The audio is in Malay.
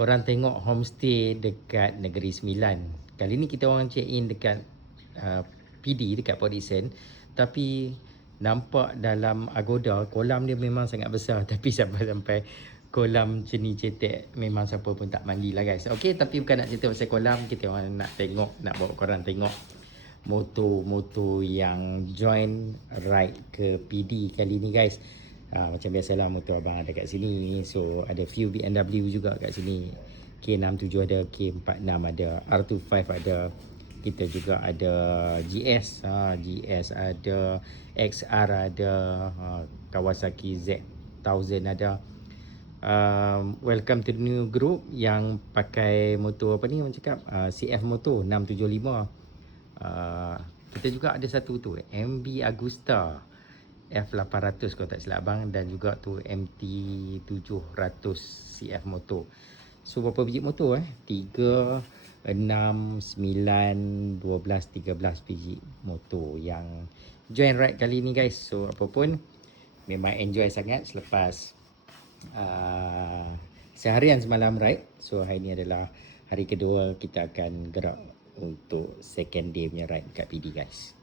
korang tengok homestay dekat Negeri Sembilan. Kali ni kita orang check in dekat PD dekat Port Dickson. Tapi nampak dalam Agoda kolam dia memang sangat besar. Tapi sampai kolam ceni cetek memang siapa pun tak mandi lah guys. Okey, tapi bukan nak cerita pasal kolam. Kita orang nak tengok, nak bawa korang tengok motor-motor yang join ride ke PD kali ni guys. Macam biasalah motor abang ada kat sini. So ada few BMW juga kat sini. K67 ada, K46 ada, R25 ada. Kita juga ada GS, GS ada, XR ada, Kawasaki Z1000 ada. Welcome to the new group yang pakai motor apa ni orang cakap, CF Motor 675. Kita juga ada satu tu MB Agusta F800 kalau tak silap abang, dan juga tu MT700 CF Motor. So berapa biji motor 3, 6, 9, 12, 13 biji motor yang join ride kali ni guys. So apa pun memang enjoy sangat selepas seharian semalam ride. So hari ni adalah hari kedua kita akan gerak untuk second day punya ride kat PD guys.